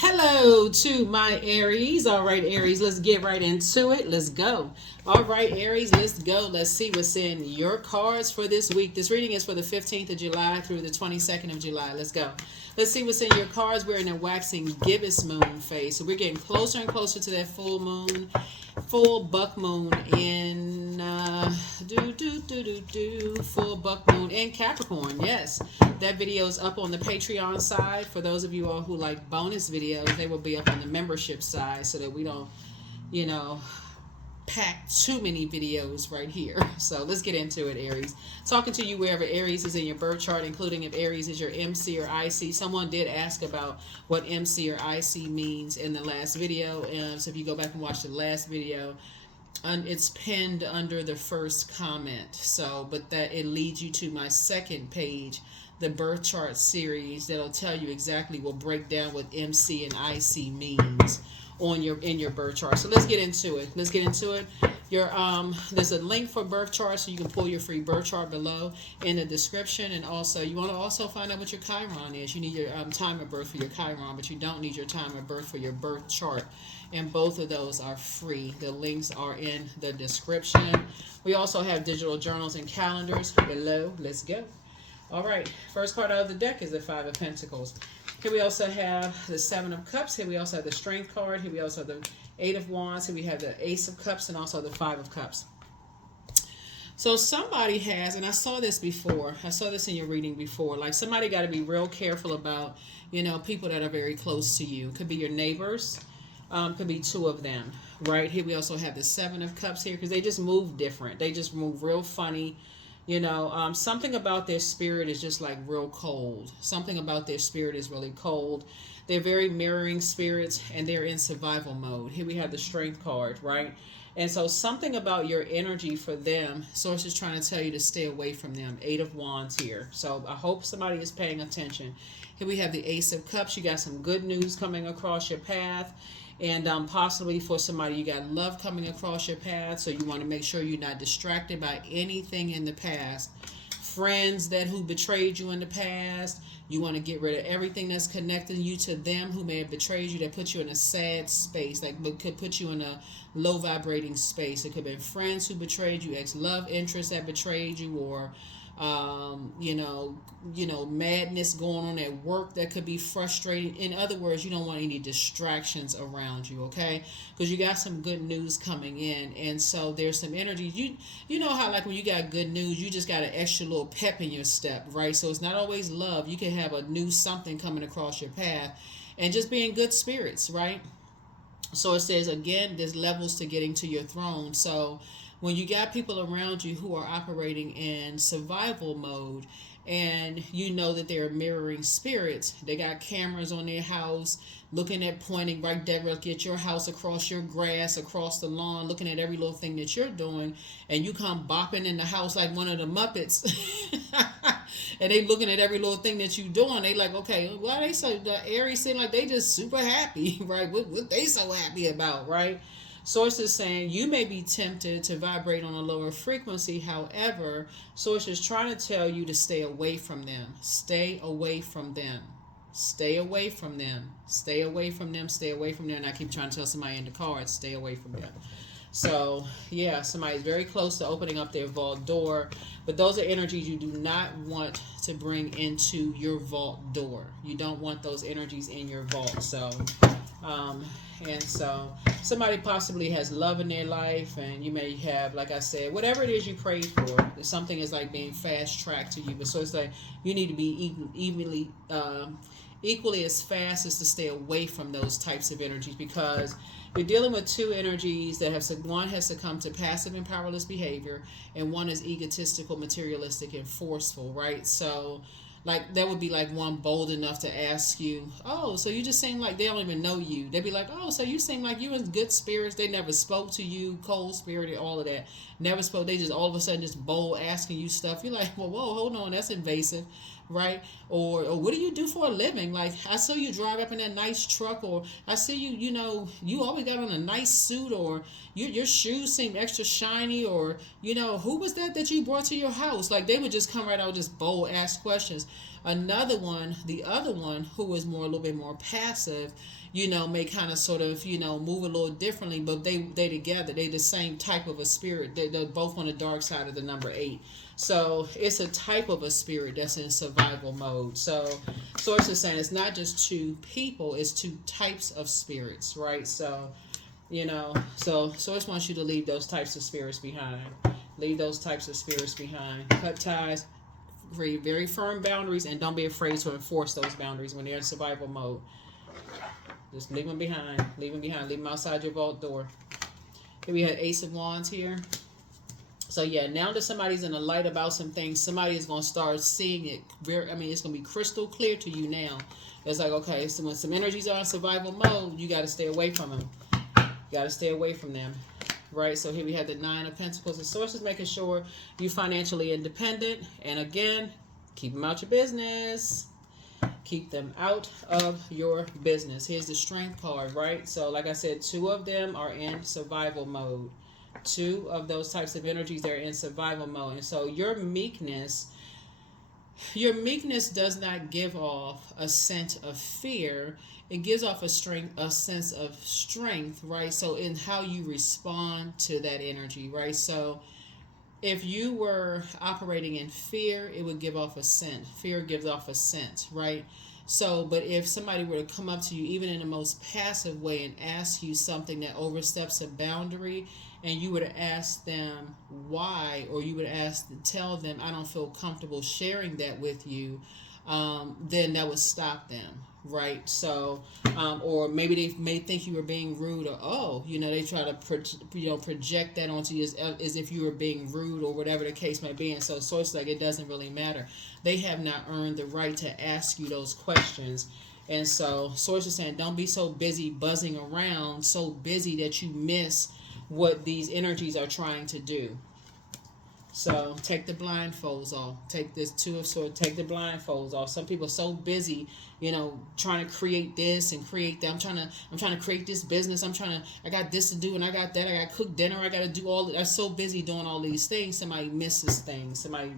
Hello to my Aries. All right, Aries, let's get right into it. Let's go. All right, Aries, let's go. Let's see what's in your cards for this week. This reading is for the 15th of July through the 22nd of July. Let's go. Let's see what's in your cards. We're in a waxing gibbous moon phase. So we're getting closer and closer to that full moon, full buck moon in full buck moon in Capricorn. Yes, that video is up on the Patreon side. For those of you all who like bonus videos, they will be up on the membership side so that we don't, you know, pack too many videos right here. So let's get into it, Aries. Talking to you wherever Aries is in your birth chart, including if Aries is your MC or IC. Someone did ask about what MC or IC means in the last video. So if you go back and watch the last video, it's pinned under the first comment. So, but that it leads you to my second page, the birth chart series, that'll tell you exactly, will break down what MC and IC means on in your birth chart. So let's get into it. Your there's a link for birth chart, so you can pull your free birth chart below in the description. And also, you want to also find out what your Chiron is. You need your time of birth for your Chiron, but you don't need your time of birth for your birth chart. And both of those are free. The links are in the description. We also have digital journals and calendars below. Let's go. All right, first card out of the deck is the Five of Pentacles. Here we also have the Seven of Cups. Here we also have the Strength card. Here we also have the Eight of Wands. Here we have the Ace of Cups and also the Five of Cups. So somebody has, and I saw this before, I saw this in your reading before, like somebody got to be real careful about, people that are very close to you. Could be your neighbors, could be two of them, right? Here we also have the Seven of Cups here because they just move different. They just move real funny. Something about their spirit is just like real cold. Something about their spirit is really cold. They're very mirroring spirits and they're in survival mode. Here we have the Strength card, right? And so something about your energy for them, Source is trying to tell you to stay away from them. Eight of Wands here. So I hope somebody is paying attention. Here we have the Ace of Cups. You got some good news coming across your path. And possibly for somebody, you got love coming across your path. So you want to make sure you're not distracted by anything in the past. Friends who betrayed you in the past. You want to get rid of everything that's connecting you to them who may have betrayed you, that put you in a sad space, like could put you in a low vibrating space. It could have been friends who betrayed you, ex-love interests that betrayed you, or madness going on at work that could be frustrating. In other words, you don't want any distractions around you, okay? Because you got some good news coming in, and so there's some energy. You know how like when you got good news, you just got an extra little pep in your step, right? So it's not always love. You can have a new something coming across your path, and just be in good spirits, right? So it says again, there's levels to getting to your throne. So when you got people around you who are operating in survival mode, and you know that they're mirroring spirits, they got cameras on their house, pointing right there, at your house, across your grass, across the lawn, looking at every little thing that you're doing, and you come bopping in the house like one of the Muppets, and they looking at every little thing that you doing. They like, okay, why they so, the Aries seem like they just super happy, right? What they so happy about, right? Source is saying you may be tempted to vibrate on a lower frequency. However, Source is trying to tell you to stay away from them. Stay away from them. Stay away from them. Stay away from them. Stay away from them. And I keep trying to tell somebody in the cards, stay away from them. So, yeah, somebody's very close to opening up their vault door. But those are energies you do not want to bring into your vault door. You don't want those energies in your vault. So, and so somebody possibly has love in their life, and you may have, like I said, whatever it is you prayed for, something is like being fast tracked to you. But so it's like you need to be equally as fast as to stay away from those types of energies, because you're dealing with two energies that one has succumbed to passive and powerless behavior, and one is egotistical, materialistic, and forceful, right? So like that would be like one bold enough to ask you, oh, so you just seem like they don't even know you. They'd be like, oh, so you seem like you in good spirits. They never spoke to you, cold spirited, all of that. Never spoke. They just all of a sudden just bold asking you stuff. You're like, well, whoa, hold on, that's invasive, right? Or what do you do for a living? Like, I saw you drive up in that nice truck, or I see you, you always got on a nice suit, or your shoes seem extra shiny, or, who was that you brought to your house? Like, they would just come right out, just bold, ask questions. The other one who is more a little bit more passive, may kind of sort of, move a little differently, but they together, they the same type of a spirit. They're both on the dark side of the number 8. So it's a type of a spirit that's in survival mode. So Source is saying it's not just two people, it's two types of spirits, right? So, so Source wants you to leave those types of spirits behind. Leave those types of spirits behind. Cut ties, create very firm boundaries, and don't be afraid to enforce those boundaries when they're in survival mode. Just leave them behind. Leave them behind. Leave them outside your vault door. Here we had Ace of Wands here. So yeah, now that somebody's in the light about some things, somebody is going to start seeing it. It's going to be crystal clear to you now. It's like, okay, so when some energies are in survival mode, you got to stay away from them. You got to stay away from them. Right? So here we have the 9 of Pentacles. The Source is making sure you're financially independent. And again, keep them out your business. Keep them out of your business. Here's the Strength card, right? So like I said, 2 of them are in survival mode. 2 of those types of energies, they're in survival mode. And so your meekness does not give off a sense of fear. It gives off a sense of strength, right? So in how you respond to that energy, right? So if you were operating in fear, it would give off a scent. Fear gives off a scent, right? So, but if somebody were to come up to you, even in the most passive way, and ask you something that oversteps a boundary, and you would ask them why, or you would tell them, I don't feel comfortable sharing that with you, then that would stop them, right? So, or maybe they may think you were being rude, or they try to project that onto you as if you were being rude, or whatever the case may be. And so Source, like, it doesn't really matter. They have not earned the right to ask you those questions. And so Source is saying, don't be so busy buzzing around, so busy that you miss what these energies are trying to do. So take the blindfolds off. Take this 2 of Swords. Take the blindfolds off. Some people are so busy, trying to create this and create that. I'm trying to create this business. I got this to do, and I got that. I got to cook dinner. I got to do all that. I'm so busy doing all these things. Somebody misses things. Somebody,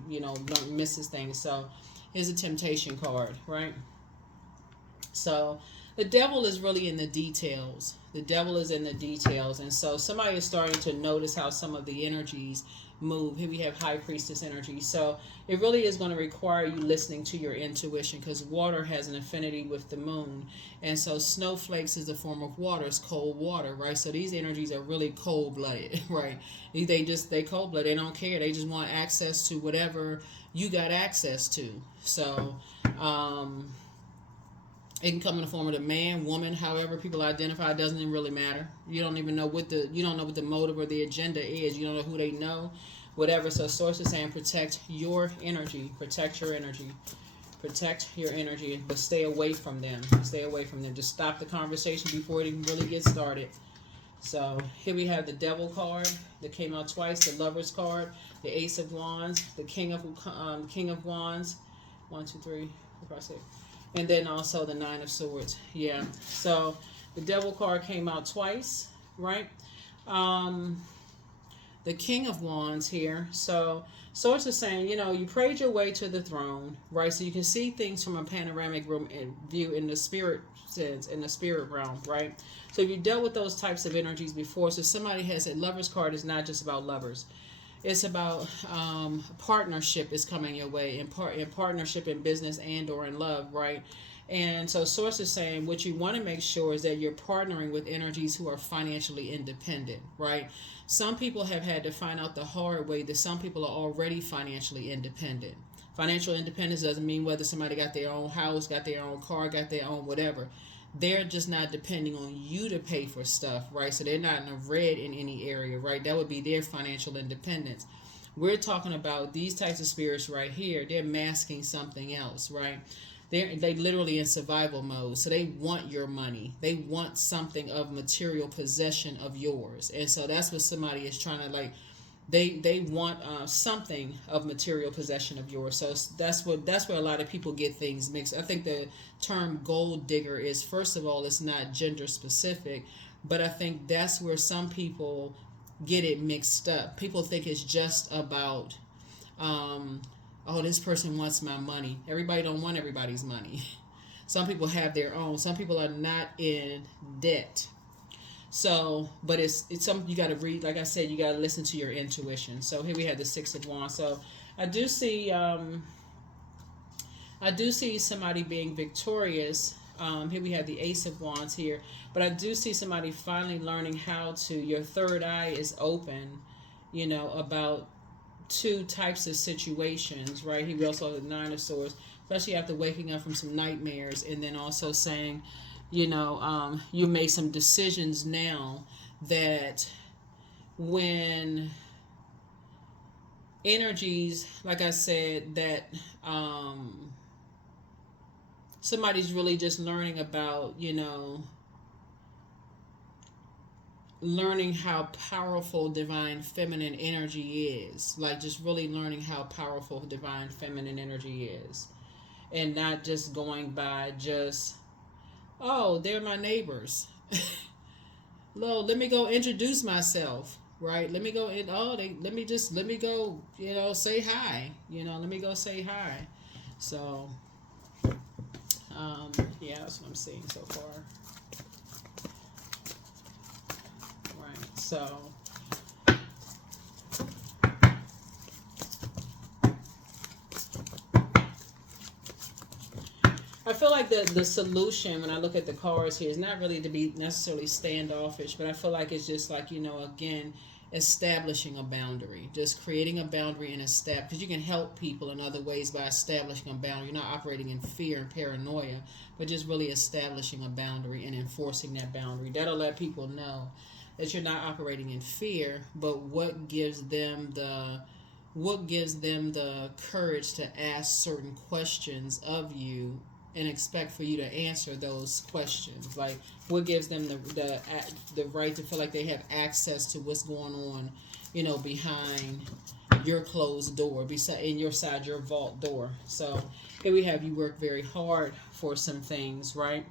misses things. So here's a temptation card, right? So the devil is really in the details. The devil is in the details. And so somebody is starting to notice how some of the energies move. Here we have High Priestess energy. So it really is going to require you listening to your intuition, because water has an affinity with the moon. And so snowflakes is a form of water. It's cold water, right? So these energies are really cold-blooded, right? They cold-blooded. They don't care. They just want access to whatever you got access to. So, it can come in the form of the man, woman, however people identify. It doesn't even really matter. You don't know what the motive or the agenda is. You don't know who they know, whatever. So Source is saying, protect your energy. Protect your energy. Protect your energy, but stay away from them. Stay away from them. Just stop the conversation before it even really gets started. So here we have the Devil card that came out twice, the Lovers card, the Ace of Wands, the King of Wands. 1, 2, 3, 4, 5, 6. And then also the 9 of Swords. Yeah. So the Devil card came out twice, right? The King of Wands here. So Source is saying, you prayed your way to the throne, right? So you can see things from a panoramic view in the spirit sense, in the spirit realm, right? So if you dealt with those types of energies before, so somebody has said Lover's card is not just about lovers. It's about partnership is coming your way, in partnership in business and or in love, right? And so Source is saying what you want to make sure is that you're partnering with energies who are financially independent, right? Some people have had to find out the hard way that some people are already financially independent. Financial independence doesn't mean whether somebody got their own house, got their own car, got their own whatever. They're just not depending on you to pay for stuff, right? So they're not in the red in any area, right? That would be their financial independence. We're talking about these types of spirits right here. They're masking something else, right? They literally in survival mode. So they want your money. They want something of material possession of yours. And so that's what somebody is trying to they want something of material possession of yours. So that's where a lot of people get things mixed. I think the term gold digger is, first of all, it's not gender specific, but I think that's where some people get it mixed up. People think it's just about oh, this person wants my money. Everybody don't want everybody's money. Some people have their own. Some people are not in debt. So, but it's something you got to read. Like I said, you got to listen to your intuition. So here we have the Six of Wands. So I do see somebody being victorious. Here we have the Ace of Wands here, but I do see somebody finally learning how to. Your third eye is open, about two types of situations, right? He also has the Nine of Swords, especially after waking up from some nightmares, and then also saying, you made some decisions now that when energies, like I said, that somebody's really just learning about, learning how powerful divine feminine energy is. Like just really learning how powerful divine feminine energy is. And not just going by just, oh, they're my neighbors. Let me go introduce myself, right? Let me go in. Oh, let me go, say hi. Let me go say hi. So, yeah, that's what I'm seeing so far. Right. So. I feel like the solution when I look at the cards here is not really to be necessarily standoffish, but I feel like it's just like, again, establishing a boundary, just creating a boundary and because you can help people in other ways by establishing a boundary. You're not operating in fear and paranoia, but just really establishing a boundary and enforcing that boundary. That'll let people know that you're not operating in fear, but what gives them the courage to ask certain questions of you and expect for you to answer those questions. Like what gives them the right to feel like they have access to what's going on, behind your closed door, inside your vault door. So here we have you work very hard for some things, right?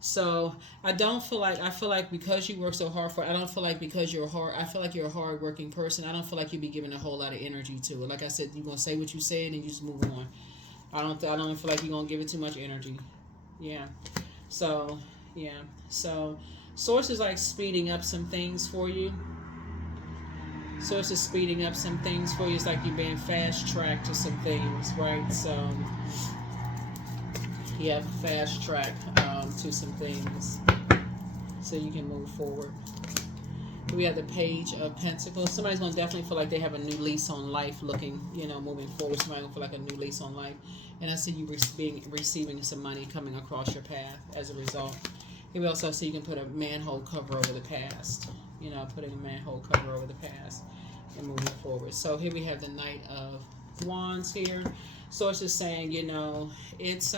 So I feel like because you work so hard for it, I don't feel like because you're hard, I feel like you're a hard working person. I don't feel like you'd be giving a whole lot of energy to it. Like I said, you're going to say what you said and you just move on. I don't feel like you're going to give it too much energy. Yeah. So, yeah. So, Source is like speeding up some things for you. Source is speeding up some things for you. It's like you're being fast-tracked to some things, right? So, yeah, fast-track to some things so you can move forward. We have the Page of Pentacles. Somebody's going to definitely feel like they have a new lease on life looking, moving forward. Somebody's going to feel like a new lease on life. And I see you receiving some money coming across your path as a result. Here we also see you can put a manhole cover over the past. Putting a manhole cover over the past and moving forward. So here we have the Knight of Wands here. So it's just saying, it's...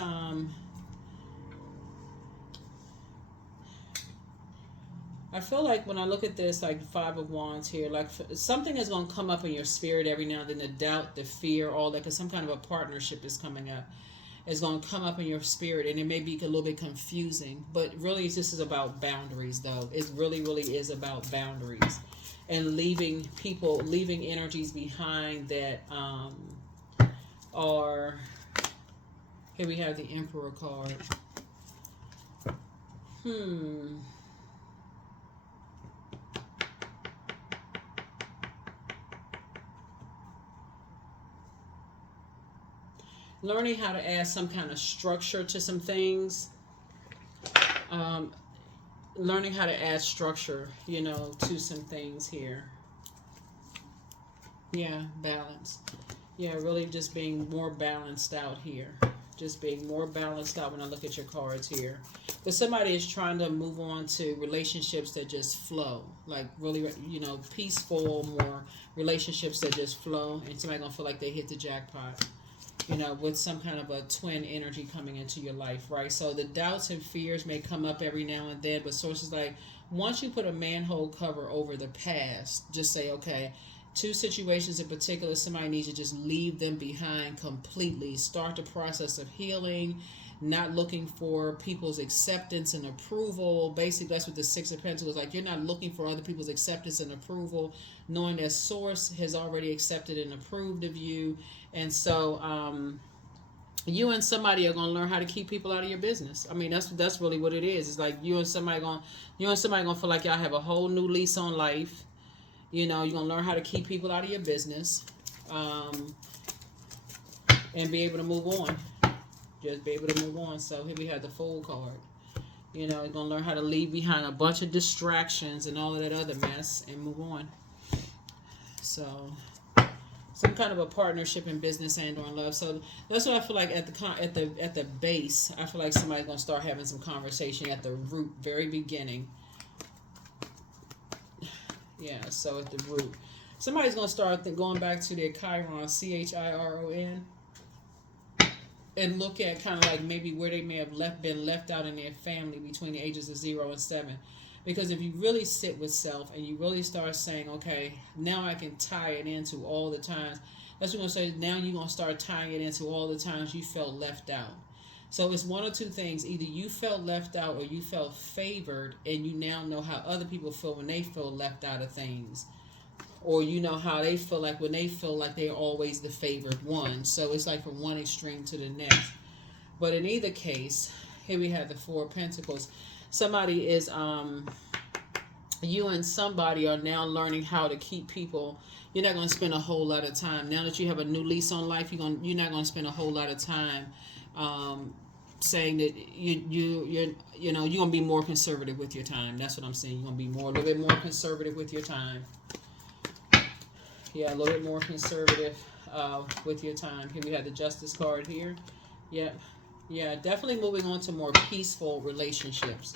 I feel like when I look at this, like Five of Wands here, like something is going to come up in your spirit every now and then, the doubt, the fear, all that, because some kind of a partnership is coming up. It's going to come up in your spirit, and it may be a little bit confusing, but really this is about boundaries, though. It really, really is about boundaries and leaving energies behind that are... Here we have the Emperor card. Learning how to add some kind of structure to some things. Learning how to add structure, to some things here. Yeah, balance. Yeah, really just being more balanced out here. Just being more balanced out when I look at your cards here. But somebody is trying to move on to relationships that just flow. Like really, peaceful, more relationships that just flow. And somebody going to feel like they hit the jackpot. With some kind of a twin energy coming into your life, right? So the doubts and fears may come up every now and then, but sources like, once you put a manhole cover over the past, just say, okay, two situations in particular, somebody needs to just leave them behind completely. Start the process of healing, not looking for people's acceptance and approval. Basically, that's what the Six of Pentacles, like you're not looking for other people's acceptance and approval, knowing that Source has already accepted and approved of you. And so you and somebody are going to learn how to keep people out of your business. I mean, that's really what it is. It's like you and somebody going to feel like y'all have a whole new lease on life. You know, you're going to learn how to keep people out of your business, and be able to move on. Just be able to move on. So here we have the Fool card. You know, you're going to learn how to leave behind a bunch of distractions and all of that other mess and move on. So some kind of a partnership in business and or in love. So that's what I feel like at the base. I feel like somebody's going to start having some conversation at the root, very beginning. Yeah, so at the root. Somebody's going to start going back to their Chiron, Chiron, and look at kind of like maybe where they may have been left out in their family between the ages of 0 and 7. Because if you really sit with self and you really start saying, okay, now I can tie it into all the times. That's what I'm going to say. Now you're going to start tying it into all the times you felt left out. So it's one or two things. Either you felt left out or you felt favored, and you now know how other people feel when they feel left out of things. Or you know how they feel like when they feel like they're always the favored one. So it's like from one extreme to the next. But in either case, here we have the Four of Pentacles. Somebody is, you and somebody are now learning how to keep people. You're not going to spend a whole lot of time. Now that you have a new lease on life, you're not going to spend a whole lot of time saying that you're going to be more conservative with your time. That's what I'm saying. You're going to be a little bit more conservative with your time. Yeah, a little bit more conservative with your time. Here we have the Justice card here. Yeah, definitely moving on to more peaceful relationships.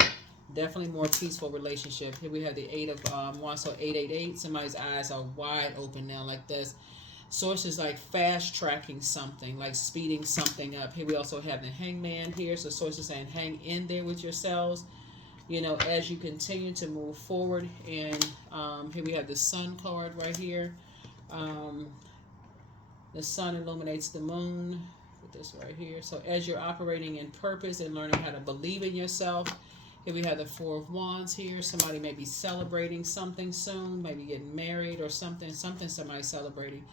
Definitely more peaceful relationship. Here we have the 8 of Wands, so 888. Somebody's eyes are wide open now like this. Source is like fast tracking something, like speeding something up. Here we also have the Hangman here. So Source is saying hang in there with yourselves, you know, as you continue to move forward. And here we have the Sun card right here. The sun illuminates the moon. Put this right here. So as you're operating in purpose and learning how to believe in yourself, here we have the Four of Wands here. Somebody may be celebrating something soon, maybe getting married or something somebody's celebrating.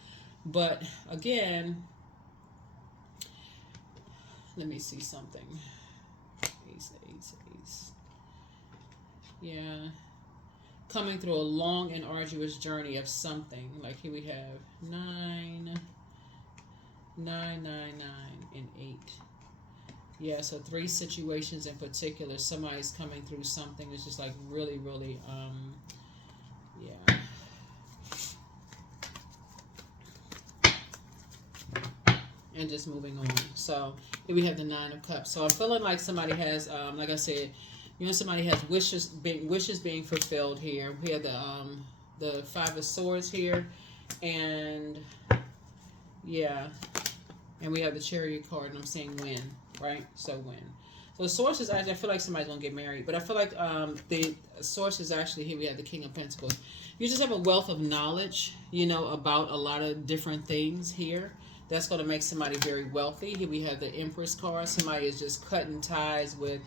But again, let me see something. Ace. Yeah. Coming through a long and arduous journey of something. Like here we have 9, and 8. Yeah, so 3 situations in particular. Somebody's coming through something that's just like really, really, yeah. And just moving on. So here we have the 9 of Cups. So I'm feeling like somebody has, like I said, you know, somebody has wishes being fulfilled here. We have the 5 of Swords here, and yeah, and we have the Chariot card, and I'm saying when, right? So when. So Source is actually, I feel like somebody's gonna get married, but I feel like the Source is actually here. We have the King of Pentacles. You just have a wealth of knowledge, you know, about a lot of different things here. That's going to make somebody very wealthy. Here we have the Empress card. Somebody is just cutting ties with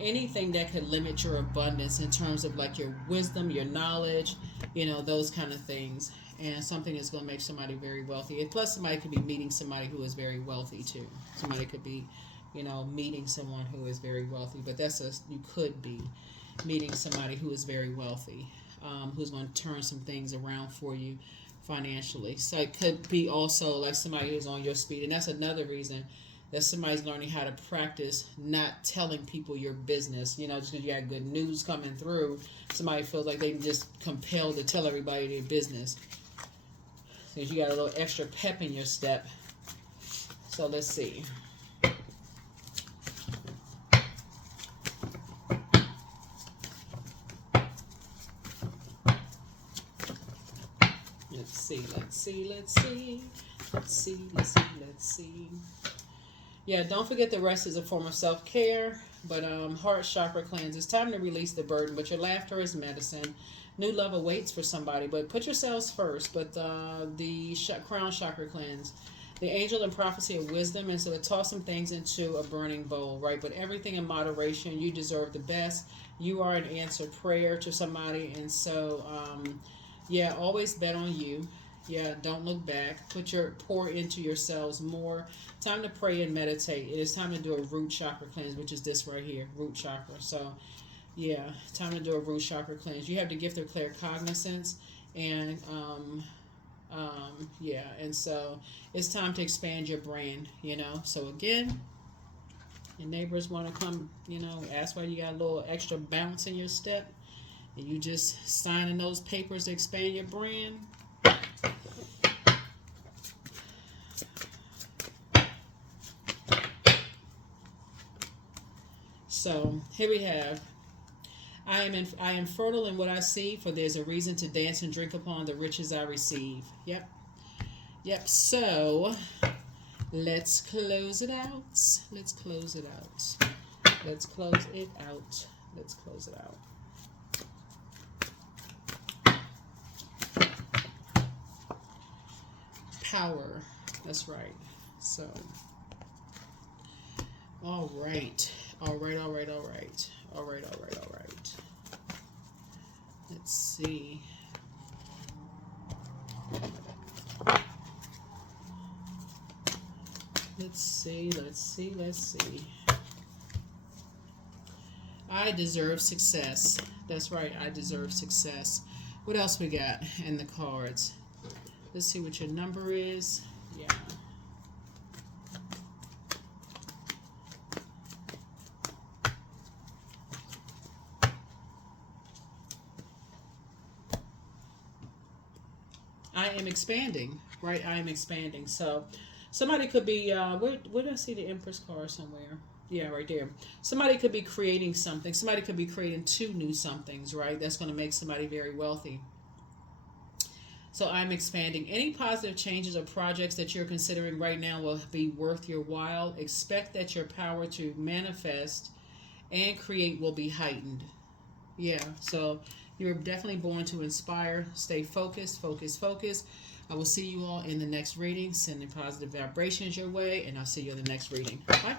anything that could limit your abundance in terms of like your wisdom, your knowledge, you know, those kind of things. And something that's going to make somebody very wealthy. And plus somebody could be meeting somebody who is very wealthy too. Somebody could be, you know, meeting someone who is very wealthy. But you could be meeting somebody who is very wealthy, who's going to turn some things around for you financially. So it could be also like somebody who's on your speed. And that's another reason that somebody's learning how to practice not telling people your business. You know, just because you got good news coming through, somebody feels like they just compelled to tell everybody their business. Because you got a little extra pep in your step. So let's see. Let's see. Yeah, don't forget the rest is a form of self-care. But heart chakra cleanse. It's time to release the burden. But your laughter is medicine. New love awaits for somebody. But put yourselves first. But the crown chakra cleanse. The angel and prophecy of wisdom, and so it toss some things into a burning bowl, right? But everything in moderation. You deserve the best. You are an answered prayer to somebody, and so yeah, always bet on you. Yeah, don't look back. Pour into yourselves more. Time to pray and meditate. It is time to do a root chakra cleanse, which is this right here, root chakra. So yeah, time to do a root chakra cleanse. You have the gift of claircognizance, and yeah, and so it's time to expand your brand. So again, your neighbors want to come, ask why you got a little extra bounce in your step, and you just signing those papers to expand your brand. So here we have, I am fertile in what I see, for there's a reason to dance and drink upon the riches I receive. Yep. So let's close it out. Let's close it out. Let's close it out. Let's close it out. Power. That's right. So, all right. Let's see. Let's see. I deserve success. That's right, I deserve success. What else we got in the cards? Let's see what your number is. Yeah. I am expanding, right? I am expanding. So somebody could be, where did I see the Empress card somewhere? Yeah, right there. Somebody could be creating something. Somebody could be creating 2 new somethings, right? That's going to make somebody very wealthy. So I'm expanding. Any positive changes or projects that you're considering right now will be worth your while. Expect that your power to manifest and create will be heightened. Yeah, so you're definitely born to inspire. Stay focused. I will see you all in the next reading. Sending positive vibrations your way, and I'll see you in the next reading. Bye.